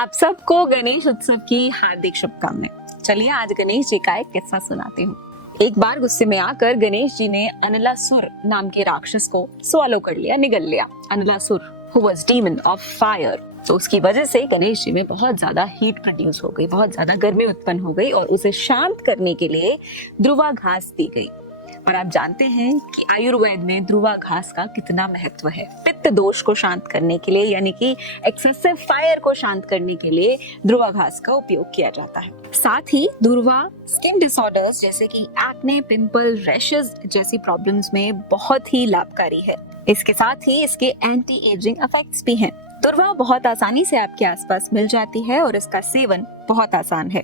आप सबको गणेश उत्सव की हार्दिक शुभकामनाएं। चलिए आज गणेश जी का एक किस्सा सुनाती हूँ। एक बार गुस्से में आकर गणेश जी ने अनलासुर नाम के राक्षस को स्वॉलो कर लिया, निगल लिया। Analasur who was demon of fire. तो उसकी वजह से गणेश जी में बहुत ज्यादा हीट प्रोड्यूस हो गई, बहुत ज्यादा गर्मी उत्पन्न हो गई और उसे शांत करने के लिए ध्रुवा घास दी गई। और आप जानते हैं कि आयुर्वेद में ध्रुवा घास का कितना महत्व है। पित्त दोष को शांत करने के लिए यानी कि एक्सेसिव फायर को शांत करने के लिए ध्रुवा घास का उपयोग किया जाता है। साथ ही ध्रुवा स्किन डिसऑर्डर्स जैसे कि एक्ने, पिंपल, रैशेस जैसी प्रॉब्लम्स में बहुत ही लाभकारी है। इसके साथ ही इसके एंटी एजिंग इफेक्ट्स भी हैं। ध्रुवा बहुत आसानी से आपके आसपास मिल जाती है और इसका सेवन बहुत आसान है।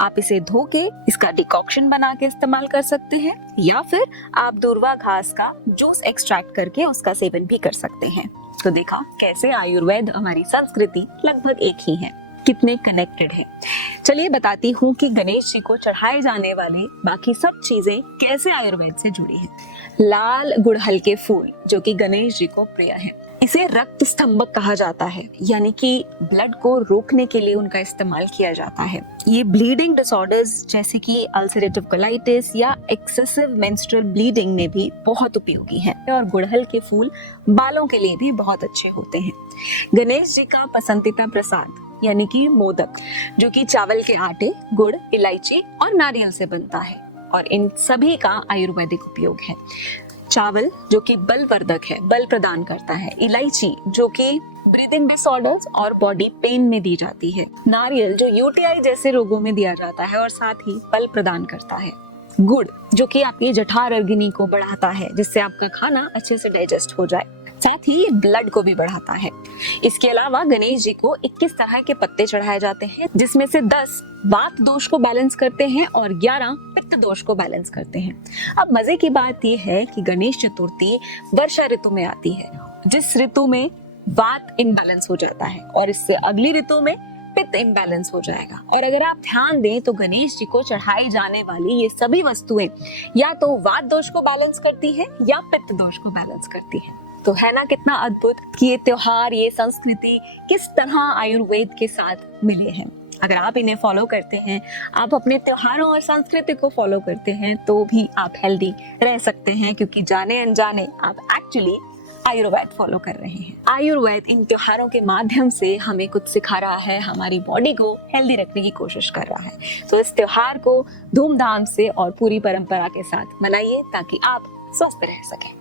आप इसे धो के इसका डिकॉक्शन बना के इस्तेमाल कर सकते हैं या फिर आप ध्रुवा घास का जूस एक्सट्रैक्ट करके उसका सेवन भी कर सकते हैं। तो देखा कैसे आयुर्वेद हमारी संस्कृति लगभग एक ही है, कितने कनेक्टेड है। चलिए बताती हूँ कि गणेश जी को चढ़ाए जाने वाले बाकी सब चीजें कैसे आयुर्वेद से जुड़ी हैं। लाल गुड़हल के फूल जो कि गणेश जी को प्रिय है, इसे रक्त स्तंभक कहा जाता है, यानी कि ब्लड को रोकने के लिए उनका इस्तेमाल किया जाता है। ये ब्लीडिंग डिसऑर्डर्स जैसे कि अल्सरेटिव कोलाइटिस या एक्सेसिव मेंस्ट्रुअल ब्लीडिंग में भी बहुत उपयोगी है। और गुड़हल के फूल बालों के लिए भी बहुत अच्छे होते हैं। गणेश जी का पसंदीदा प्रसाद यानी कि मोदक जो कि चावल के आटे, गुड़, इलायची और नारियल से बनता है और इन सभी का आयुर्वेदिक उपयोग है। चावल जो कि बलवर्धक है, बल प्रदान करता है। इलायची जो कि ब्रीदिंग डिसऑर्डर्स और बॉडी पेन में दी जाती है। नारियल जो यूटीआई जैसे रोगों में दिया जाता है और साथ ही बल प्रदान करता है। गुड़ जो कि आपकी जठर अर्गिनी को बढ़ाता है जिससे आपका खाना अच्छे से डाइजेस्ट हो जाए। साथ ही ब्लड को भी बढ़ाता है। इसके अलावा गणेश जी को 21 तरह के पत्ते चढ़ाए जाते हैं जिसमें से 10 वात दोष को बैलेंस करते हैं और 11 पित्त दोष को बैलेंस करते हैं। अब मजे की बात यह है कि गणेश चतुर्थी वर्षा ऋतु में आती है, जिस ऋतु में वात इम्बैलेंस हो जाता है और इससे अगली ऋतु में पित्त इम्बैलेंस हो जाएगा। और अगर आप ध्यान दें तो गणेश जी को चढ़ाई जाने वाली ये सभी वस्तुएं या तो वात दोष को बैलेंस करती है या पित्त दोष को बैलेंस करती है। तो है ना कितना अद्भुत कि ये त्योहार, ये संस्कृति किस तरह आयुर्वेद के साथ मिले हैं। अगर आप इन्हें फॉलो करते हैं, आप अपने त्योहारों और संस्कृति को फॉलो करते हैं तो भी आप हेल्दी रह सकते हैं, क्योंकि जाने अनजाने आप एक्चुअली आयुर्वेद फॉलो कर रहे हैं। आयुर्वेद इन त्योहारों के माध्यम से हमें कुछ सिखा रहा है, हमारी बॉडी को हेल्दी रखने की कोशिश कर रहा है। तो इस त्योहार को धूमधाम से और पूरी परंपरा के साथ मनाइए ताकि आप स्वस्थ रह सकें।